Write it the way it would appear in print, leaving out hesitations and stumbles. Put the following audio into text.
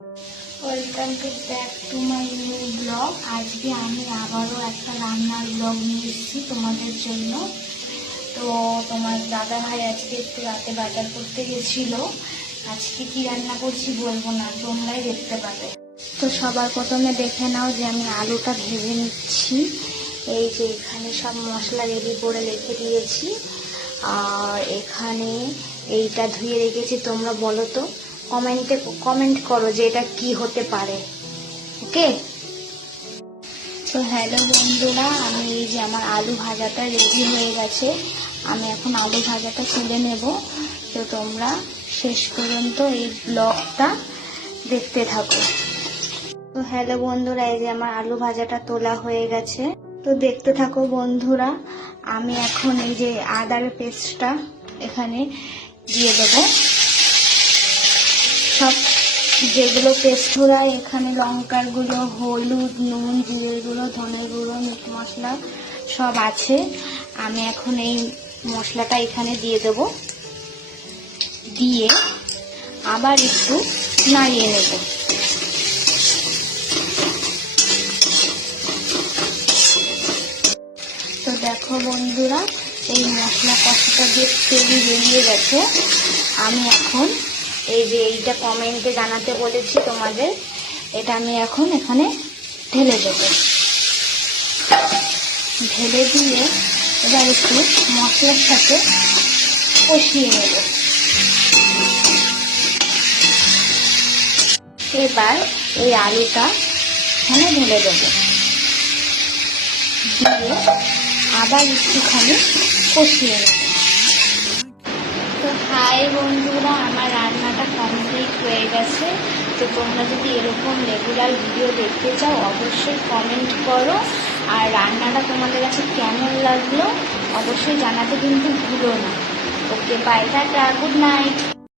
Welcome to back to my new blog. আজকে আমি আবারও একটা রান্নার ব্লগ নিয়ে এসেছি তোমাদের জন্য। তো তোমার দাদা ভাই আজকে একটু রাতে বাজার করতে গেছিল। আজকে কি রান্না করছি বলবো না, তোমরাই দেখতে পাবে। তো সবার প্রথমে দেখে নাও যে আমি আলুটা ভেজে নিচ্ছি। এই যে এখানে সব মশলা রেডি করে রেখে দিয়েছি, আর এখানে এইটা ধুয়ে রেখেছি। তোমরা বলো তো, কমেন্ট করো যে এটা কি হতে পারে। ওকে, তো হ্যালো বন্ধুরা, আমি এই যে আমার আলু ভাজাটা রেডি হয়ে গেছে। আমি এখন আলু ভাজাটা তুলে নেব। তো তোমরা শেষ পর্যন্ত এই ব্লগটা দেখতে থাকো। তো হ্যালো বন্ধুরা, এই যে আমার আলু ভাজাটা তোলা হয়ে গেছে। তো দেখতে থাকো বন্ধুরা। আমি এখন এই যে আদার পেস্টটা এখানে দিয়ে দেবো। সব যেগুলো পেস্ট হয় এখানে লঙ্কার গুঁড়ো, হলুদ, নুন, জিরের গুঁড়ো, ধনের গুঁড়ো, মিট মশলা সব আছে। আমি এখন এই মশলাটা এখানে দিয়ে দেব, দিয়ে আবার একটু নাড়িয়ে নেব। তো দেখো বন্ধুরা, এই মশলা কষাটা দিয়ে তেল বেরিয়ে গেছে। আমি এখন এই যে এইটা কমেন্টে জানাতে বলেছি তোমাদের, এটা আমি এখন এখানে ঢেলে দেব। ঢেলে দিয়ে এবার একটু মশলার সাথে কষিয়ে নেব। এবার এই আলুটা এখানে ঢেলে দেব, দিয়ে আবার একটুখানি কষিয়ে নেব। তো হাই বন্ধুরা, আমার রান্নাটা কমপ্লিট হয়ে গেছে। তো তোমরা যদি এরকম রেগুলার ভিডিও দেখতে চাও অবশ্যই কমেন্ট করো, আর রান্নাটা তোমাদের কাছে কেমন লাগলো অবশ্যই জানাতে কিন্তু ভুলো না। ওকে, বাই, টাটা, গুড নাইট।